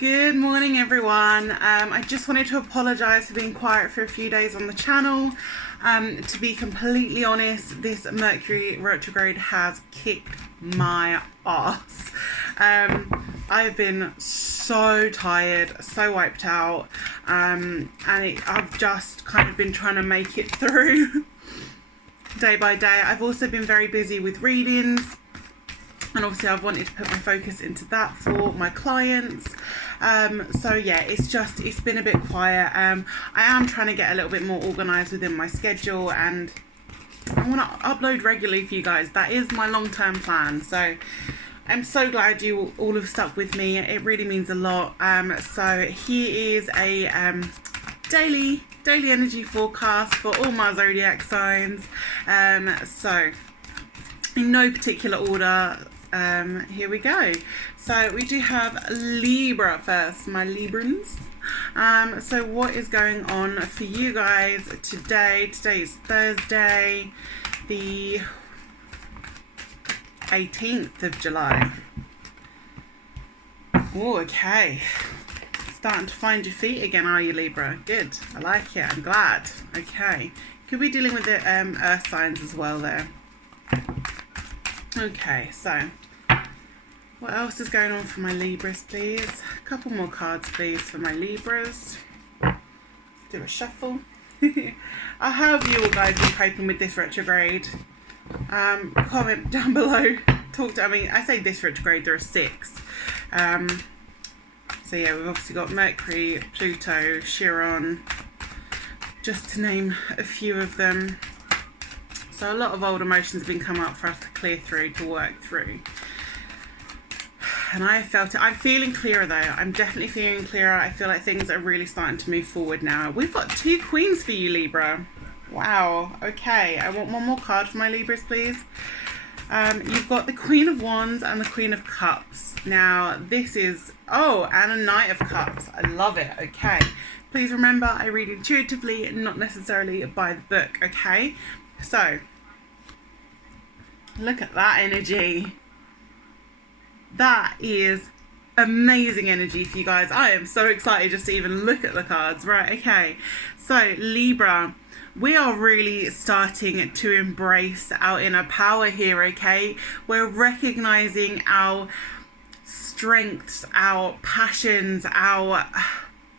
Good morning, everyone. I just wanted to apologise for being quiet for a few days on the channel. To be completely honest, this Mercury retrograde has kicked my ass. I've been so tired, so wiped out, and I've just kind of been trying to make it through day by day. I've also been very busy with readings, and obviously I've wanted to put my focus into that for my clients. So yeah, it's been a bit quiet. I am trying to get a little bit more organised within my schedule, and I want to upload regularly for you guys. That is my long-term plan. So I'm so glad you all have stuck with me. It really means a lot. So here is a daily energy forecast for all my zodiac signs. So in no particular order, here we go. So we do have Libra first, my Librans. So what is going on for you guys today? Today is Thursday, the 18th of July. Oh, okay. Starting to find your feet again, are you, Libra? Good. I like it. I'm glad. Okay. Could be dealing with the earth signs as well there. Okay, so what else is going on for my Libras, please? A couple more cards, please, for my Libras. Let's do a shuffle. How have you all guys been coping with this retrograde? Comment down below. I say this retrograde, there are 6. So yeah, we've obviously got Mercury, Pluto, Chiron, just to name a few of them. So a lot of old emotions have been coming up for us to clear through, to work through. And I felt it. I'm feeling clearer though. I'm definitely feeling clearer. I feel like things are really starting to move forward now. We've got 2 queens for you, Libra. Wow. Okay. I want one more card for my Libras, please. You've got the Queen of Wands and the Queen of Cups. Now, this is... Oh, and a Knight of Cups. I love it. Okay. Please remember, I read intuitively, not necessarily by the book. Okay. So, look at that energy. That is amazing energy for you guys. I am so excited just to even look at the cards. Right, okay. So, Libra, we are really starting to embrace our inner power here, okay? We're recognizing our strengths, our passions, our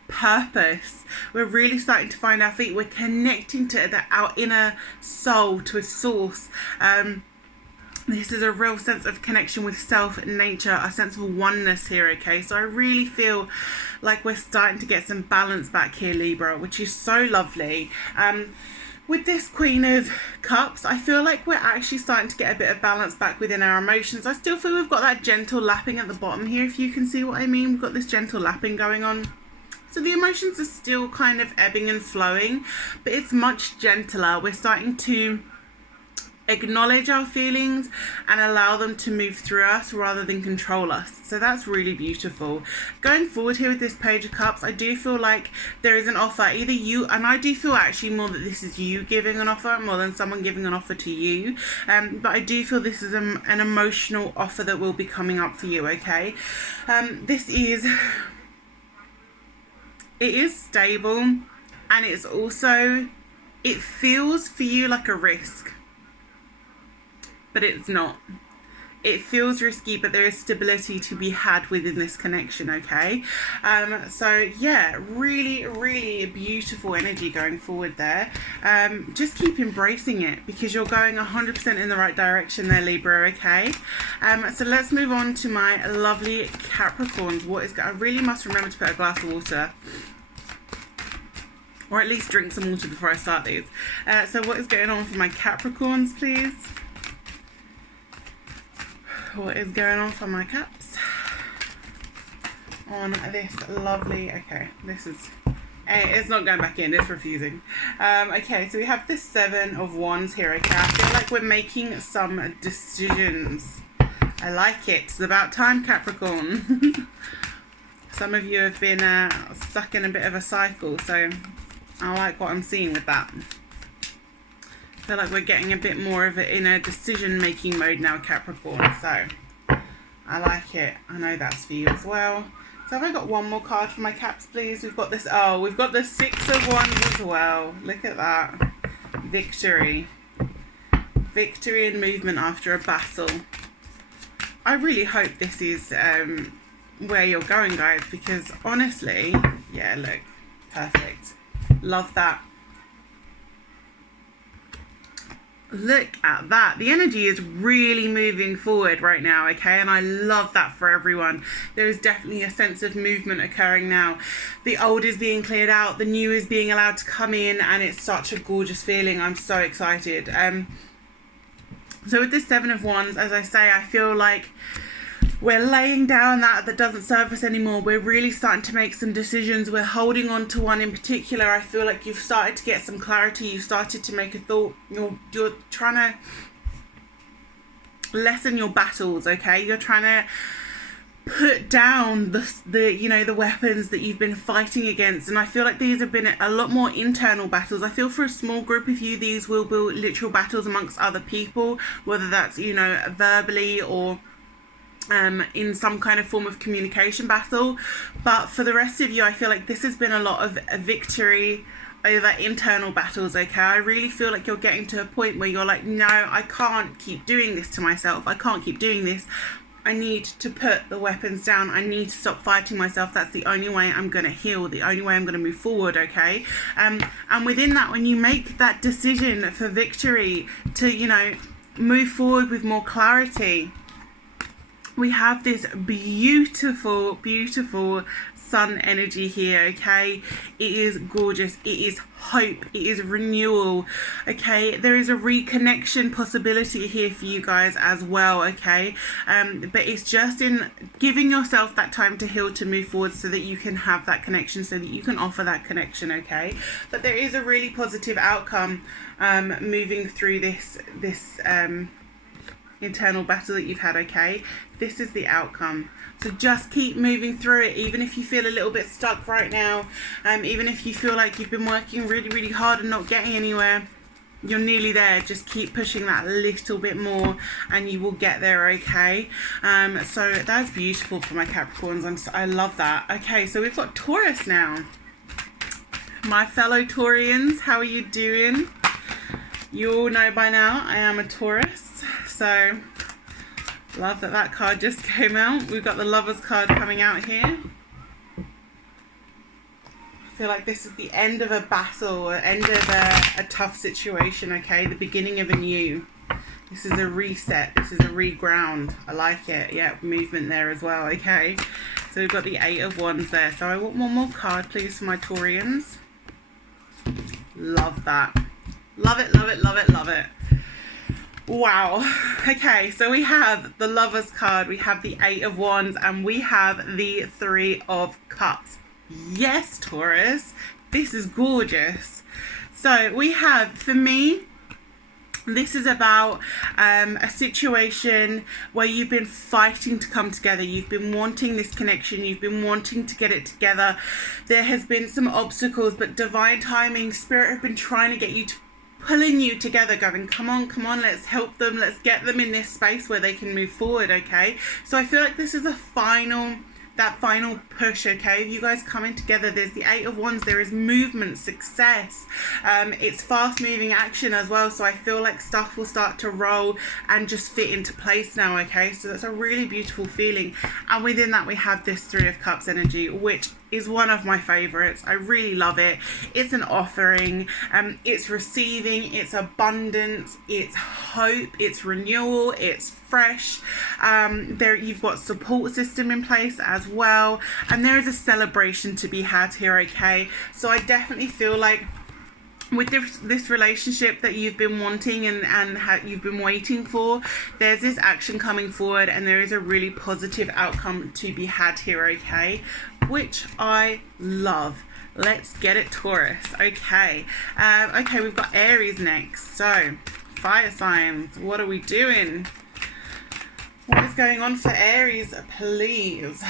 purpose. We're really starting to find our feet. We're connecting to our inner soul, to a source. This is a real sense of connection with self and nature, a sense of oneness here, okay? So I really feel like we're starting to get some balance back here, Libra, which is so lovely. With this Queen of Cups, I feel like we're actually starting to get a bit of balance back within our emotions. I still feel we've got that gentle lapping at the bottom here, if you can see what I mean. We've got this gentle lapping going on. So the emotions are still kind of ebbing and flowing, but it's much gentler. We're starting to acknowledge our feelings and allow them to move through us rather than control us. So that's really beautiful. Going forward here with this Page of Cups, I do feel like there is an offer, either you, and I do feel actually more that this is you giving an offer more than someone giving an offer to you. But I do feel this is an emotional offer that will be coming up for you, okay? It is stable, and it's also, it feels for you like a risk, but it's not. It feels risky, but there is stability to be had within this connection, okay? So yeah, really, really beautiful energy going forward there. Just keep embracing it, because you're going 100% in the right direction there, Libra, okay? So let's move on to my lovely Capricorns. I really must remember to put a glass of water, or at least drink some water before I start these. So what is going on for my Capricorns, please? What is going on for my Caps on this lovely, okay, this is, it's not going back in, it's refusing. Okay, so we have the 7 of Wands here, okay? I feel like we're making some decisions. I like it. It's about time, Capricorn. Some of you have been stuck in a bit of a cycle, so I like what I'm seeing with that. I feel like we're getting a bit more of it in a decision-making mode now, Capricorn. So I like it. I know that's for you as well. So have I got one more card for my caps, please? We've got this. Oh, we've got the Six of Wands as well. Look at that. Victory. Victory and movement after a battle. I really hope this is where you're going, guys, because honestly, yeah, look, perfect. Love that. Look at that. The energy is really moving forward right now, okay? And I love that for everyone. There is definitely a sense of movement occurring now. The old is being cleared out, the new is being allowed to come in, and it's such a gorgeous feeling. I'm so excited. So with this Seven of Wands, as I say, I feel like we're laying down that doesn't serve us anymore. We're really starting to make some decisions. We're holding on to one in particular. I feel like you've started to get some clarity. You've started to make a thought. You're trying to lessen your battles, okay? You're trying to put down the weapons that you've been fighting against. And I feel like these have been a lot more internal battles. I feel for a small group of you, these will be literal battles amongst other people, whether that's, verbally or in some kind of form of communication battle. But for the rest of you, I feel like this has been a lot of a victory over internal battles, okay? I really feel like you're getting to a point where you're like, no, I can't keep doing this to myself. I can't keep doing this. I need to put the weapons down. I need to stop fighting myself. That's the only way I'm going to heal, the only way I'm going to move forward, okay? And within that, when you make that decision for victory to, move forward with more clarity, we have this beautiful, beautiful sun energy here, okay? It is gorgeous. It is hope. It is renewal, okay? There is a reconnection possibility here for you guys as well, okay? But it's just in giving yourself that time to heal, to move forward, so that you can have that connection, so that you can offer that connection, okay? But there is a really positive outcome moving through this internal battle that you've had, okay? This is the outcome. So just keep moving through it, even if you feel a little bit stuck right now, even if you feel like you've been working really, really hard and not getting anywhere. You're nearly there. Just keep pushing that little bit more and you will get there, okay? So that's beautiful for my Capricorns. I love that. Okay, so we've got Taurus now. My fellow Taurians, how are you doing? You all know by now I am a Taurus, so love that card just came out. We've got the Lovers card coming out here. I feel like this is the end of a battle, end of a tough situation, okay? The beginning of a new. This is a reset. This is a reground. I like it. Yeah, movement there as well, okay? So we've got the Eight of Wands there. So I want one more card, please, for my Taurians. Love that. Love it, love it, love it, love it. Wow. Okay, so we have the Lovers card, we have the Eight of Wands, and we have the Three of Cups. Yes, Taurus, this is gorgeous. So we have, for me, this is about a situation where you've been fighting to come together. You've been wanting this connection. You've been wanting to get it together. There has been some obstacles, but divine timing, spirit have been trying to get you to, pulling you together, going, come on, let's help them. Let's get them in this space where they can move forward, okay? So I feel like this is that final push, okay? You guys coming together. There's the Eight of Wands. There is movement, success. It's fast moving action as well. So I feel like stuff will start to roll and just fit into place now, okay? So that's a really beautiful feeling. And within that, we have this Three of Cups energy, which is one of my favorites. I really love it. It's an offering, it's receiving, it's abundance, it's hope, it's renewal, it's fresh. There you've got support system in place as well, and there is a celebration to be had here, okay? So I definitely feel like with this relationship that you've been wanting and you've been waiting for, there's this action coming forward and there is a really positive outcome to be had here, okay? Which I love. Let's get it, Taurus. Okay. Okay, we've got Aries next. So, fire signs. What are we doing? What is going on for Aries, please?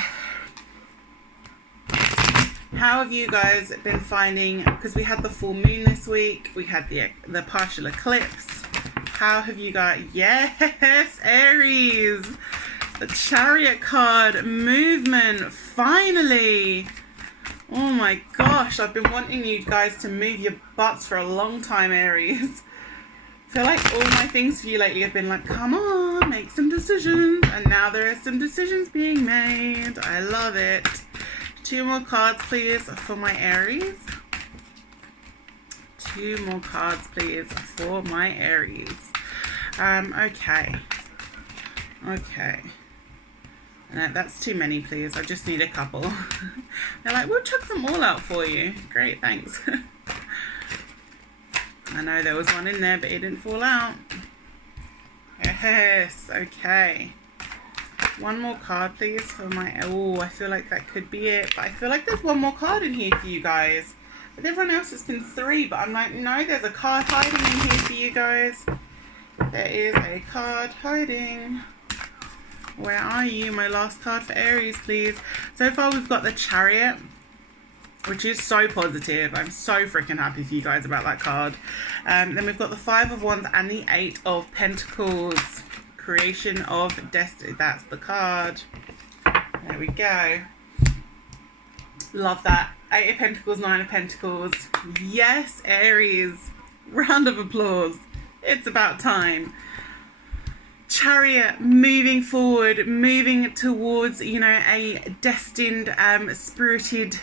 How have you guys been finding, because we had the full moon this week, we had the partial eclipse. How have you got, yes, Aries. The Chariot card, movement, finally. Oh my gosh, I've been wanting you guys to move your butts for a long time, Aries. I feel like all my things for you lately have been like, come on, make some decisions. And now there are some decisions being made. I love it. 2 more cards, please, for my Aries. 2 more cards, please, for my Aries. Okay. No, that's too many, please. I just need a couple. They're like, we'll chuck them all out for you. Great, thanks. I know there was one in there, but it didn't fall out. Yes, okay. 1 more card, please, for my... Oh, I feel like that could be it. But I feel like there's 1 more card in here for you guys. With everyone else, it's been 3. But I'm like, no, there's a card hiding in here for you guys. There is a card hiding. Where are you? My last card for Aries, please. So far, we've got the Chariot, which is so positive. I'm so freaking happy for you guys about that card. Then we've got the 5 of Wands and the 8 of Pentacles. Creation of Destiny. That's the card. There we go. Love that. 8 of Pentacles, 9 of Pentacles. Yes, Aries. Round of applause. It's about time. Chariot, moving forward, moving towards, you know, a destined, spirited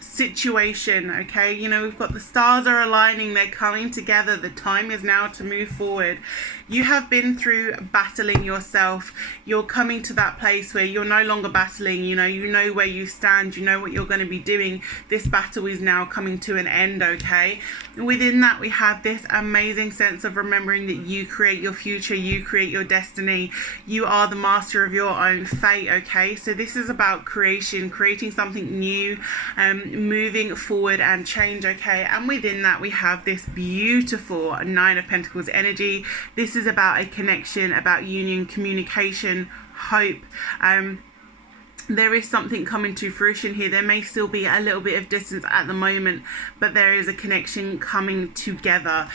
situation, okay? You know, we've got the stars are aligning, they're coming together. The time is now to move forward. You have been through battling yourself. You're coming to that place where you're no longer battling. You know where you stand. You know what you're going to be doing. This battle is now coming to an end, okay? Within that, we have this amazing sense of remembering that you create your future. You create your destiny. You are the master of your own fate, okay? So this is about creation, creating something new, moving forward and change, okay? And within that, we have this beautiful 9 of Pentacles energy. This is about a connection, about union, communication, hope. There is something coming to fruition here. There may still be a little bit of distance at the moment, but there is a connection coming together.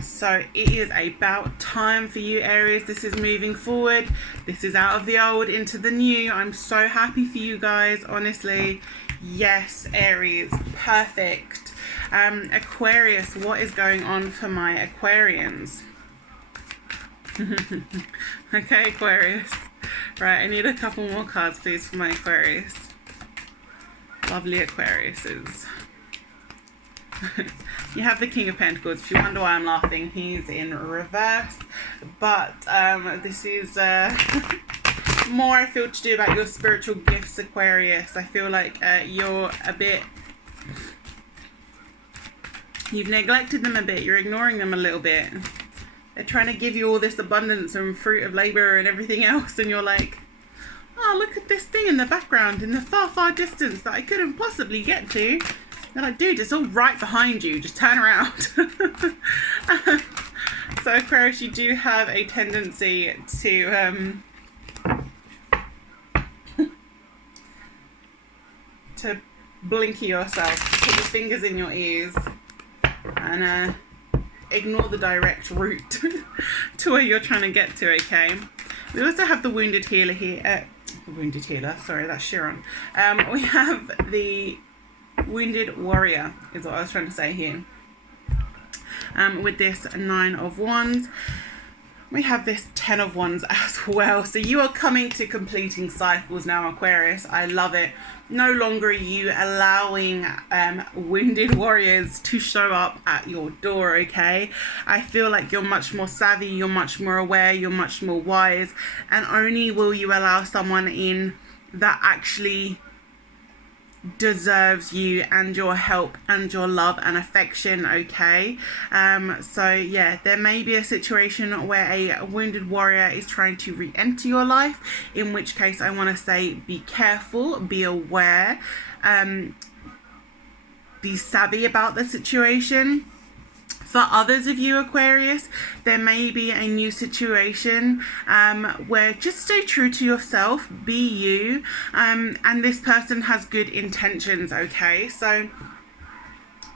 So it is about time for you, Aries. This is moving forward. This is out of the old into the new. I'm so happy for you guys, honestly. Yes, Aries, perfect. Aquarius, what is going on for my Aquarians? Okay, Aquarius. Right, I need a couple more cards, please, for my Aquarius. Lovely Aquariuses. You have the King of Pentacles. If you wonder why I'm laughing, he's in reverse. But this is more, I feel, to do about your spiritual gifts, Aquarius. I feel like you're a bit... You've neglected them a bit. You're ignoring them a little bit. They're trying to give you all this abundance and fruit of labor and everything else, and you're like, oh, look at this thing in the background in the far, far distance that I couldn't possibly get to. They're like, dude, it's all right behind you. Just turn around. So, Aquarius, you do have a tendency to blinky yourself, put your fingers in your ears, and ignore the direct route to where you're trying to get to, okay? We also have the Wounded Healer here. The Wounded Healer, sorry, that's Chiron. We have the Wounded Warrior, is what I was trying to say here. With this 9 of Wands. We have this 10 of Wands as well. So you are coming to completing cycles now, Aquarius. I love it. No longer are you allowing wounded warriors to show up at your door, okay? I feel like you're much more savvy, you're much more aware, you're much more wise, and only will you allow someone in that actually deserves you and your help and your love and affection, okay? So yeah, there may be a situation where a wounded warrior is trying to re-enter your life, in which case I want to say be careful, be aware, be savvy about the situation. For others of you, Aquarius, there may be a new situation where just stay true to yourself, be you, and this person has good intentions, okay? So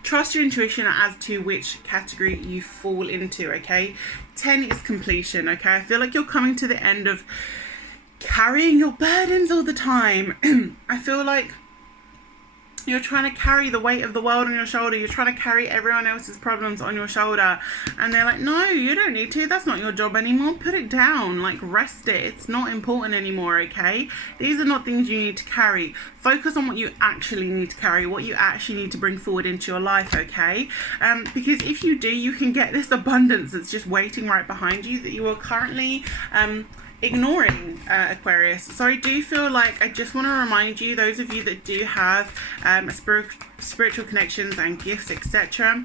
trust your intuition as to which category you fall into, okay? 10 is completion, okay? I feel like you're coming to the end of carrying your burdens all the time. I feel like you're trying to carry the weight of the world on your shoulder. You're trying to carry everyone else's problems on your shoulder. And they're like, no, you don't need to. That's not your job anymore. Put it down. Like, rest it. It's not important anymore, okay? These are not things you need to carry. Focus on what you actually need to carry, what you actually need to bring forward into your life, okay? Because if you do, you can get this abundance that's just waiting right behind you that you are currently ignoring, Aquarius. So I do feel like I just want to remind you, those of you that do have spiritual connections and gifts, etc.,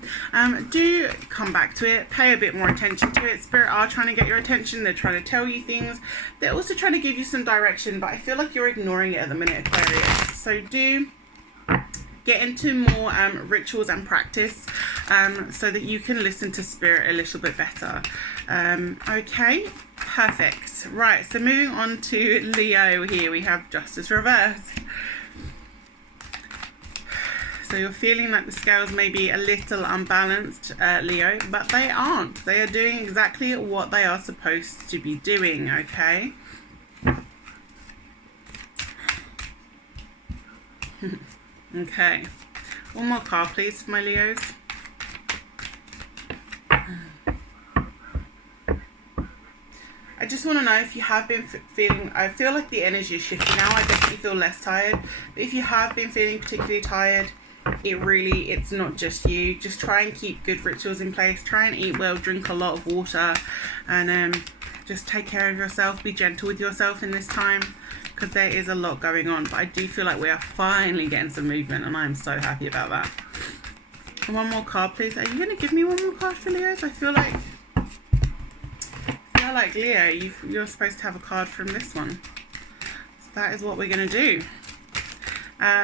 do come back to it, pay a bit more attention to it. Spirit are trying to get your attention. They're trying to tell you things. They're also trying to give you some direction, but I feel like you're ignoring it at the minute, Aquarius. So do get into more rituals and practice so that you can listen to spirit a little bit better. Okay, perfect. Right, so moving on to Leo here, we have Justice reversed. So you're feeling that the scales may be a little unbalanced, Leo, but they aren't. They are doing exactly what they are supposed to be doing, okay? Okay, one more card please for my Leos. I just want to know if you have been feeling, I feel like the energy is shifting now. I definitely feel less tired, but if you have been feeling particularly tired, it's not just you. Just try and keep good rituals in place, try and eat well, drink a lot of water, and just take care of yourself. Be gentle with yourself in this time, because there is a lot going on, but I do feel like we are finally getting some movement, and I'm so happy about that. One more card please. Are you going to give me one more card for Leos? I feel like Leo, you're supposed to have a card from this one, so that is what we're going to do.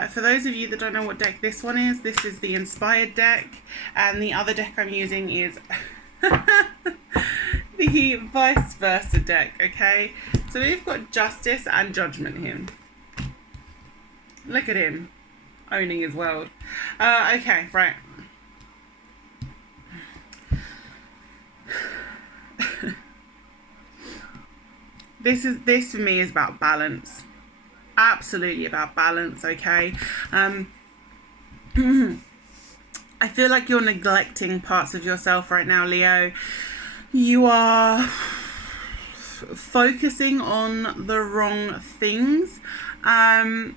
For those of you that don't know what deck this one is, this is the Inspired deck, and the other deck I'm using is the Vice Versa deck, okay? So we've got Justice and Judgment here. Look at him, owning his world. Okay, right. This for me is about balance. Absolutely about balance, okay? I feel like you're neglecting parts of yourself right now, Leo. You are focusing on the wrong things. But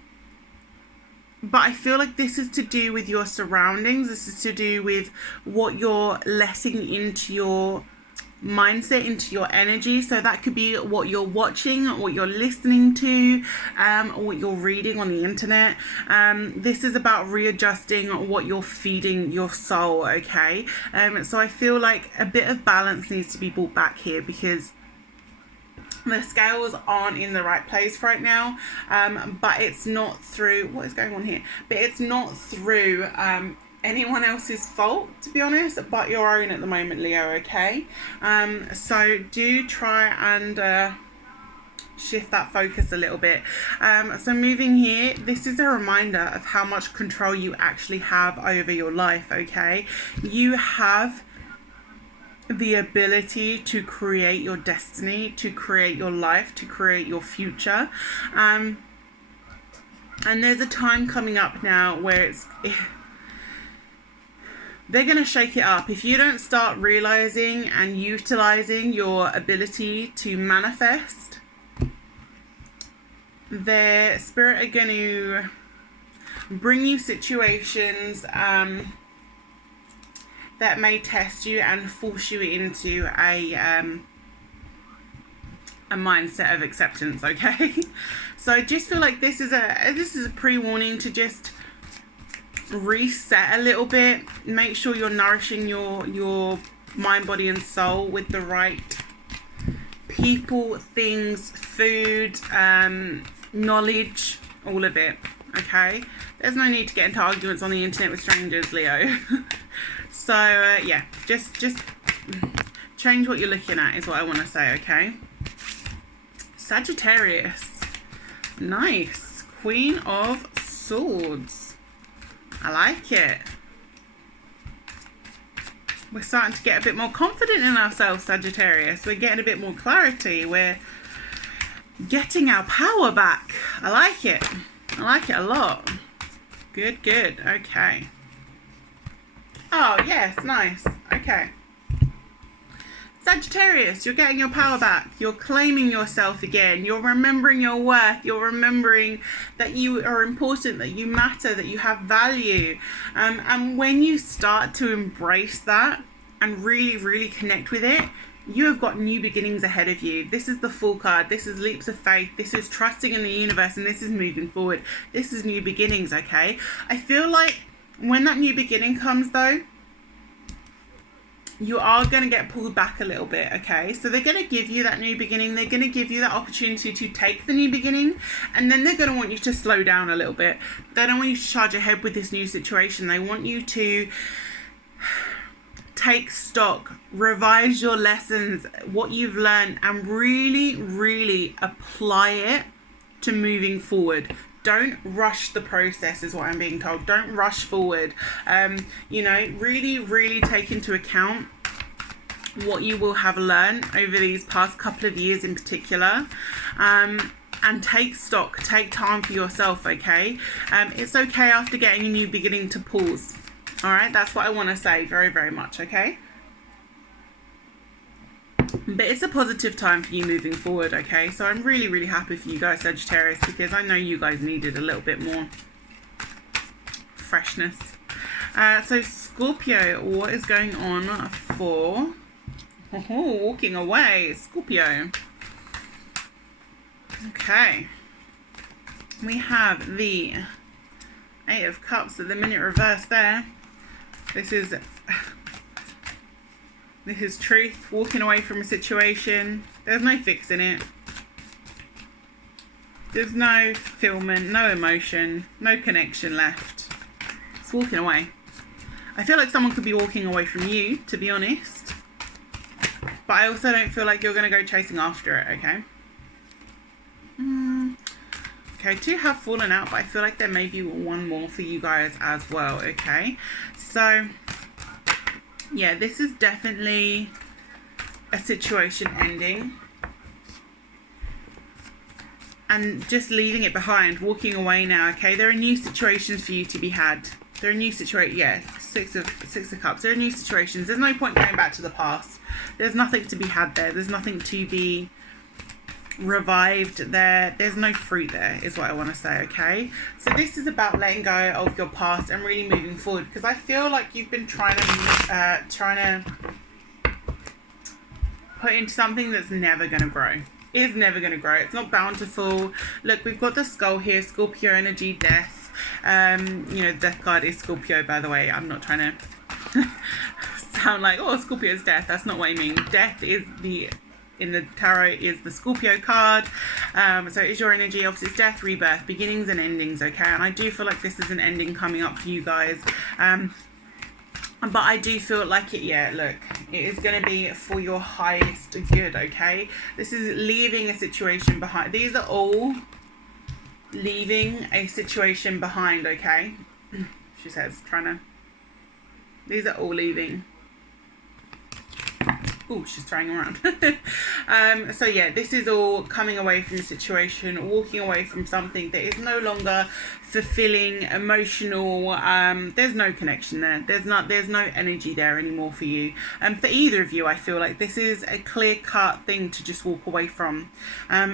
I feel like this is to do with your surroundings. This is to do with what you're letting into your mindset, into your energy. So that could be what you're watching, what you're listening to, or what you're reading on the internet. This is about readjusting what you're feeding your soul, okay? So I feel like a bit of balance needs to be brought back here, because the scales aren't in the right place right now, but it's not through, what is going on here? But it's not through anyone else's fault, to be honest, but your own at the moment, Leo, okay? So do try and shift that focus a little bit. So moving here, this is a reminder of how much control you actually have over your life, okay? You have the ability to create your destiny, to create your life, to create your future. And there's a time coming up now where they're going to shake it up. If you don't start realizing and utilizing your ability to manifest, their spirit are going to bring you situations that may test you and force you into a mindset of acceptance, okay? So I just feel like this is a pre-warning to just reset a little bit. Make sure you're nourishing your mind, body and soul with the right people, things, food, knowledge, all of it, okay? There's no need to get into arguments on the internet with strangers, Leo. So yeah, just change what you're looking at is what I want to say, okay? Sagittarius, nice. Queen of Swords, I like it. We're starting to get a bit more confident in ourselves, Sagittarius. We're getting a bit more clarity. We're getting our power back. I like it. I like it a lot. Good, good. Okay. Oh, yes, nice. Okay. Sagittarius, you're getting your power back. You're claiming yourself again. You're remembering your worth. You're remembering that you are important, that you matter, that you have value. And when you start to embrace that and really, really connect with it, you have got new beginnings ahead of you. This is the Fool card. This is leaps of faith. This is trusting in the universe, and this is moving forward. This is new beginnings, okay? I feel like when that new beginning comes, though, you are going to get pulled back a little bit, okay? So they're going to give you that new beginning. They're going to give you that opportunity to take the new beginning, and then they're going to want you to slow down a little bit. They don't want you to charge ahead with this new situation. They want you to take stock, revise your lessons, what you've learned, and really, really apply it to moving forward. Don't rush the process is what I'm being told. Don't rush forward. You know, really, really take into account what you will have learned over these past couple of years in particular. And take stock, take time for yourself, okay? It's okay after getting a new beginning to pause. All right, that's what I want to say very, very much, okay? But it's a positive time for you moving forward, okay? So I'm really, really happy for you guys, Sagittarius, because I know you guys needed a little bit more freshness. So Scorpio, what is going on for walking away, Scorpio? Okay. We have the Eight of Cups at the minute reverse there. This is truth, walking away from a situation. There's no fixing it. There's no fulfillment, no emotion, no connection left. It's walking away. I feel like someone could be walking away from you, to be honest. But I also don't feel like you're going to go chasing after it, okay? Okay, two have fallen out, but I feel like there may be one more for you guys as well, okay? So yeah, this is definitely a situation ending and just leaving it behind, walking away now, okay? There are new situations for you to be had. There are new situations, yeah, Six of Cups. There are new situations. There's no point going back to the past. There's nothing to be had there. There's nothing to be revived there. There's no fruit there is what I want to say, okay? So this is about letting go of your past and really moving forward, because I feel like you've been trying to put into something that's never going to grow. It is never going to grow. It's not bountiful. Look, we've got the skull here, Scorpio energy, death. You know, death card is Scorpio, by the way. I'm not trying to sound like, oh, Scorpio's death. That's not what I mean. Death is in the tarot is the Scorpio card. So it's your energy. Obviously, it's death, rebirth, beginnings and endings, okay? And I do feel like this is an ending coming up for you guys. But I do feel like it, yeah, look, it is going to be for your highest good, okay? This is leaving a situation behind. These are all leaving a situation behind, okay? She says, these are all leaving. Oh, she's throwing around. So yeah, this is all coming away from the situation, walking away from something that is no longer fulfilling, emotional. There's no connection there. There's no energy there anymore for you. For either of you, I feel like this is a clear-cut thing to just walk away from.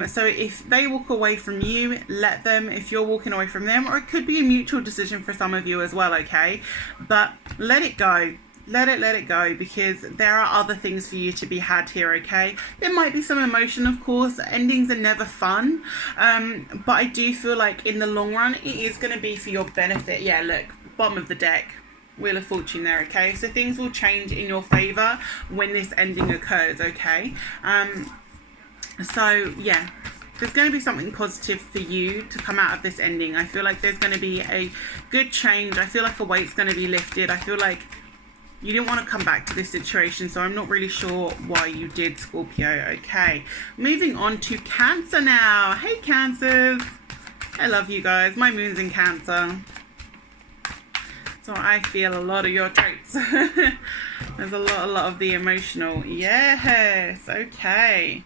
So if they walk away from you, let them. If you're walking away from them, or it could be a mutual decision for some of you as well, okay? But let it go. Let it go, because there are other things for you to be had here, okay? There might be some emotion, of course. Endings are never fun. But I do feel like in the long run, it is going to be for your benefit. Yeah, look, bottom of the deck. Wheel of Fortune there, okay? So things will change in your favour when this ending occurs, okay? So, yeah. There's going to be something positive for you to come out of this ending. I feel like there's going to be a good change. I feel like a weight's going to be lifted. I feel like you didn't want to come back to this situation, so I'm not really sure why you did, Scorpio. Okay, moving on to Cancer now. Hey, Cancers. I love you guys. My moon's in Cancer, so I feel a lot of your traits. There's a lot of the emotional. Yes, okay.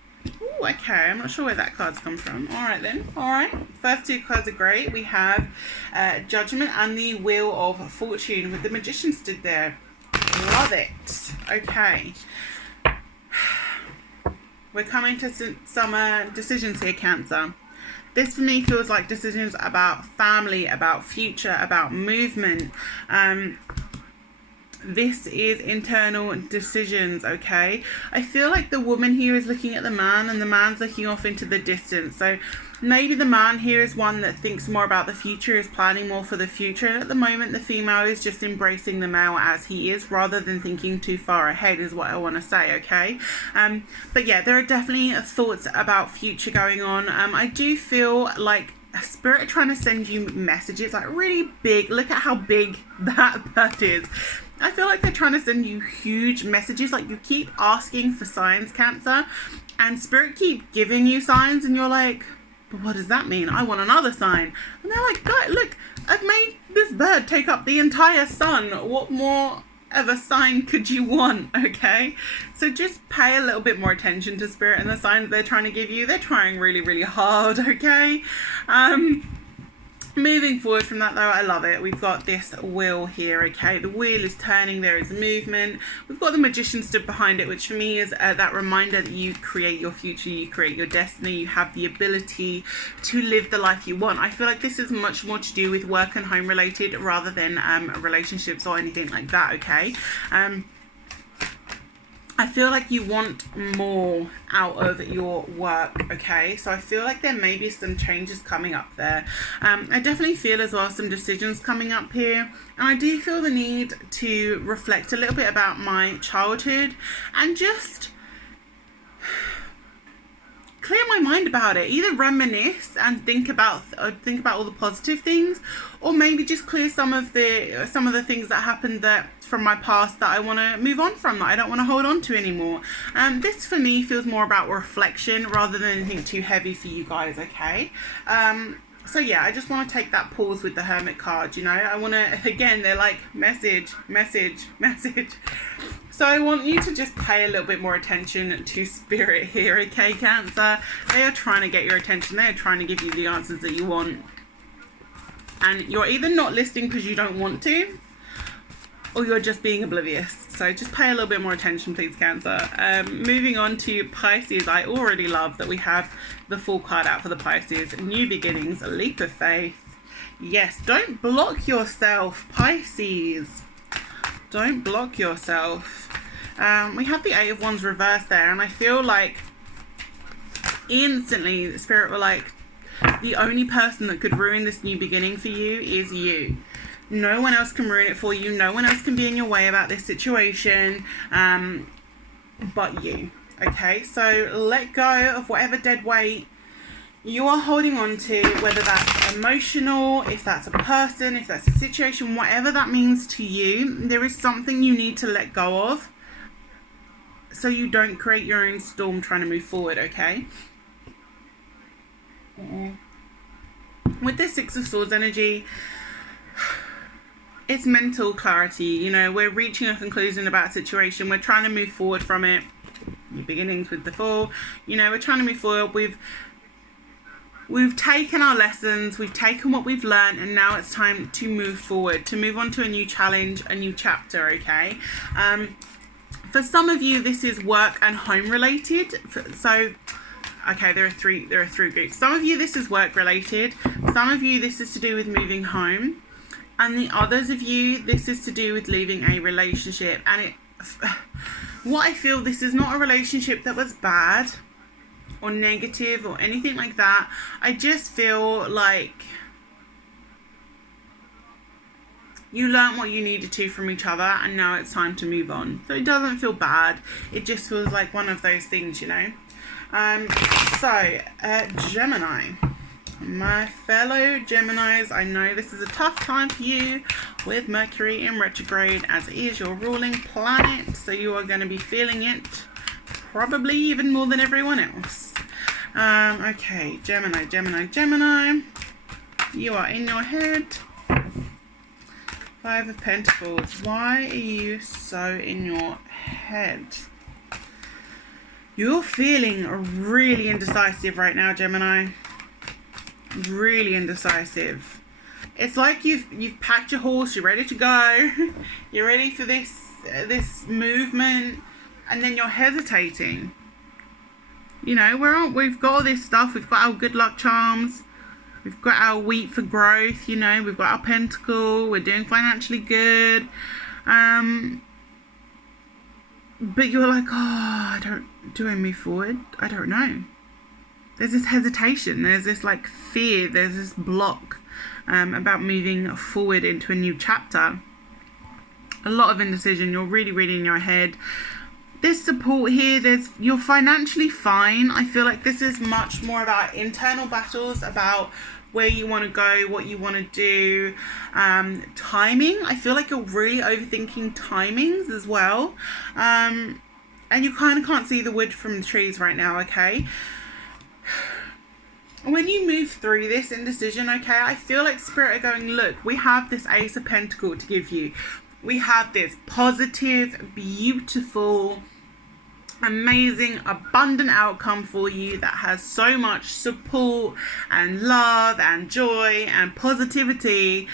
Oh, okay. I'm not sure where that card's come from. All right, then. All right. First two cards are great. We have Judgment and the Wheel of Fortune with the Magician stood there. Love it. Okay. We're coming to some decisions here, Cancer. This for me feels like decisions about family, about future, about movement. This is internal decisions, okay? I feel like the woman here is looking at the man and the man's looking off into the distance. So maybe the man here is one that thinks more about the future, is planning more for the future. And at the moment, the female is just embracing the male as he is rather than thinking too far ahead is what I want to say, okay? But yeah, there are definitely thoughts about future going on. I do feel like Spirit are trying to send you messages, like really big. Look at how big that bird is. I feel like they're trying to send you huge messages. Like, you keep asking for signs, Cancer, and Spirit keep giving you signs, and you're like, but what does that mean? I want another sign. And they're like, God, look, I've made this bird take up the entire sun. What more of a sign could you want? Okay, so just pay a little bit more attention to Spirit and the signs they're trying to give you. They're trying really, really hard. Okay. Moving forward from that, though, I love it. We've got this wheel here, okay? The wheel is turning. There is movement. We've got the Magician stood behind it, which for me is that reminder that you create your future, you create your destiny, you have the ability to live the life you want. I feel like this is much more to do with work and home related rather than relationships or anything like that, okay? I feel like you want more out of your work, okay? So I feel like there may be some changes coming up there. I definitely feel as well some decisions coming up here. And I do feel the need to reflect a little bit about my childhood and just clear my mind about it. Either reminisce and think about all the positive things, or maybe just clear some of the things that happened that from my past that I want to move on from, that I don't want to hold on to anymore. This for me feels more about reflection rather than anything too heavy for you guys, okay? So yeah, I just want to take that pause with the Hermit card, you know. I want to, again, they're like message, message, message. So I want you to just pay a little bit more attention to Spirit here, okay, Cancer? They are trying to get your attention. They are trying to give you the answers that you want. And you're either not listening because you don't want to, or you're just being oblivious. So just pay a little bit more attention, please, Cancer. Moving on to Pisces. I already love that we have the full card out for the Pisces. New beginnings, a leap of faith. Yes, don't block yourself, Pisces. Don't block yourself. We have the Eight of Wands reversed there, and I feel like instantly the Spirit were like, the only person that could ruin this new beginning for you is you. No one else can ruin it for you. No one else can be in your way about this situation but you. Okay, so let go of whatever dead weight you are holding on to, whether that's emotional, if that's a person, if that's a situation, whatever that means to you. There is something you need to let go of so you don't create your own storm trying to move forward, okay? With this Six of Swords energy, it's mental clarity. You know, we're reaching a conclusion about a situation. We're trying to move forward from it. New beginnings with the Fool. You know, we're trying to move forward. We've taken our lessons. We've taken what we've learned, and now it's time to move forward, to move on to a new challenge, a new chapter, okay? For some of you, this is work and home related. So, okay, there are three groups. Some of you, this is work related. Some of you, this is to do with moving home. And the others of you, this is to do with leaving a relationship. And what I feel, this is not a relationship that was bad or negative or anything like that. I just feel like you learned what you needed to from each other, and now it's time to move on. So it doesn't feel bad. It just feels like one of those things, you know. Gemini. My fellow Geminis, I know this is a tough time for you with Mercury in retrograde, as it is your ruling planet, so you are going to be feeling it probably even more than everyone else. Okay, Gemini. You are in your head. Five of Pentacles. Why are you so in your head? You're feeling really indecisive right now, Gemini. Really indecisive. It's like you've packed your horse, you're ready to go. You're ready for this movement, and then you're hesitating. You know, we've got all this stuff. We've got our good luck charms. We've got our wheat for growth. You know, we've got our pentacle. We're doing financially good. But you're like, oh, do I move forward? I don't know. There's this hesitation. There's this like fear. There's this block about moving forward into a new chapter. A lot of indecision. You're really, really in your head. This support here, you're financially fine. I feel like this is much more about internal battles, about where you want to go, what you want to do, timing. I feel like you're really overthinking timings as well. And you kind of can't see the wood from the trees right now, okay? When you move through this indecision, okay, I feel like Spirit are going, look, we have this Ace of Pentacles to give you. We have this positive, beautiful, amazing, abundant outcome for you that has so much support and love and joy and positivity.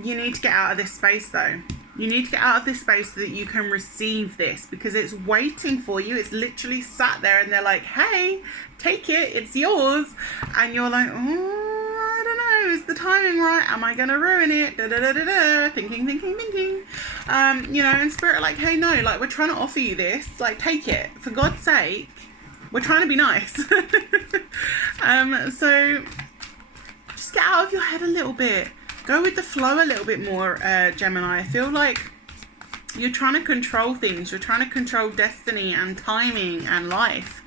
You need to get out of this space though. You need to get out of this space so that you can receive this, because it's waiting for you. It's literally sat there and they're like, hey, take it, it's yours. And you're like, oh, I don't know, is the timing right? Am I going to ruin it? Da, da, da, da, da. Thinking. You know, and Spirit like, hey, no, like, we're trying to offer you this. Like, take it. For God's sake, we're trying to be nice. So just get out of your head a little bit. Go with the flow a little bit more, Gemini. I feel like you're trying to control things. You're trying to control destiny and timing and life.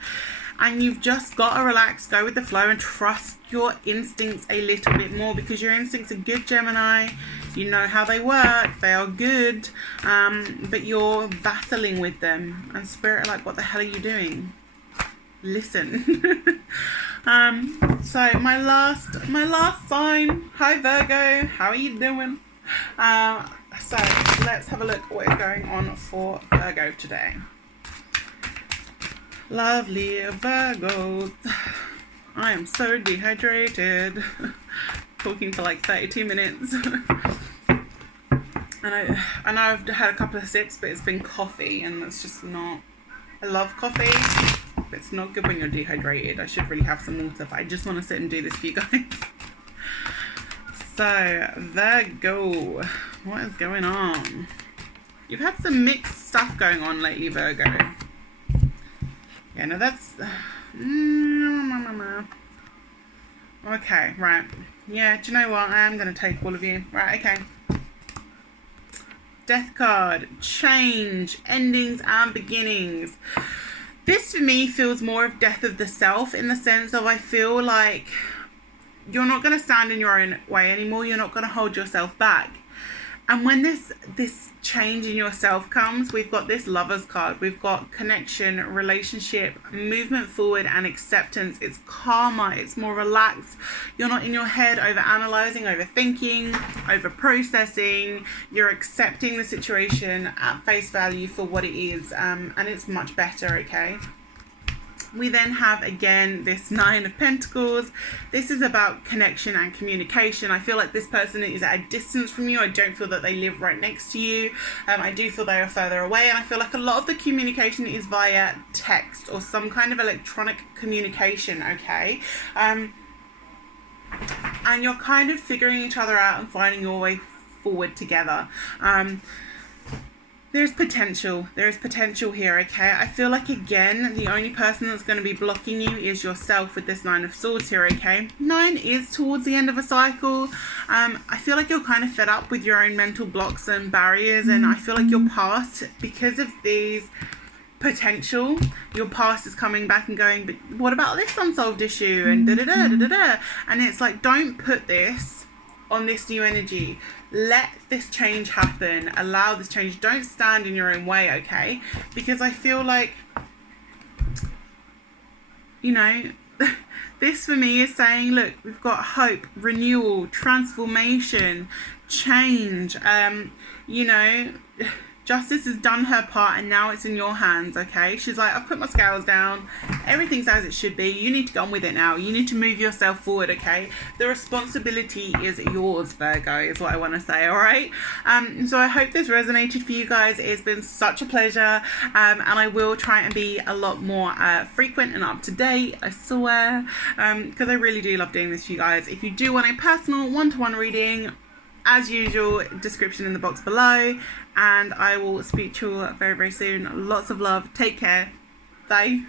And you've just got to relax, go with the flow, and trust your instincts a little bit more, because your instincts are good, Gemini. You know how they work. They are good. But you're battling with them. And Spirit are like, what the hell are you doing? Listen. So my last sign. Hi Virgo, how are you doing? So let's have a look at what is going on for Virgo today. Lovely Virgos. I am so dehydrated. Talking for like 32 minutes. And I know I've had a couple of sips, but it's been coffee, and it's just not. I love coffee. It's not good when you're dehydrated. I should really have some water, but I just want to sit and do this for you guys. So, Virgo, what is going on? You've had some mixed stuff going on lately, Virgo. Yeah, no, that's... Okay, right. Yeah, do you know what? I am going to take all of you. Right, okay. Death card. Change. Endings and beginnings. This for me feels more of death of the self, in the sense of I feel like you're not going to stand in your own way anymore. You're not going to hold yourself back. And when this change in yourself comes, we've got this Lovers card. We've got connection, relationship, movement forward, and acceptance. It's calmer. It's more relaxed. You're not in your head over analyzing, overthinking, over processing. You're accepting the situation at face value for what it is. And it's much better, okay? We then have, again, this Nine of Pentacles. This is about connection and communication. I feel like this person is at a distance from you. I don't feel that they live right next to you. I do feel they are further away. And I feel like a lot of the communication is via text or some kind of electronic communication, okay? And you're kind of figuring each other out and finding your way forward together. There's potential. There is potential here, okay? I feel like, again, the only person that's going to be blocking you is yourself with this Nine of Swords here, okay? 9 is towards the end of a cycle. I feel like you're kind of fed up with your own mental blocks and barriers, and I feel like your past, because of these potential, your past is coming back and going, but what about this unsolved issue? And da-da-da, da-da-da. And it's like, don't put this on this new energy. Let this change happen. Allow this change. Don't stand in your own way, okay? Because I feel like, you know, this for me is saying, look, we've got hope, renewal, transformation, change. You know, Justice has done her part and now it's in your hands, okay? She's like, I've put my scales down. Everything's as it should be. You need to get on with it now. You need to move yourself forward, okay? The responsibility is yours, Virgo, is what I want to say, all right? So I hope this resonated for you guys. It's been such a pleasure. And I will try and be a lot more frequent and up to date, I swear. Because I really do love doing this for you guys. If you do want a personal one-to-one reading, as usual, description in the box below, and I will speak to you very, very soon. Lots of love. Take care. Bye.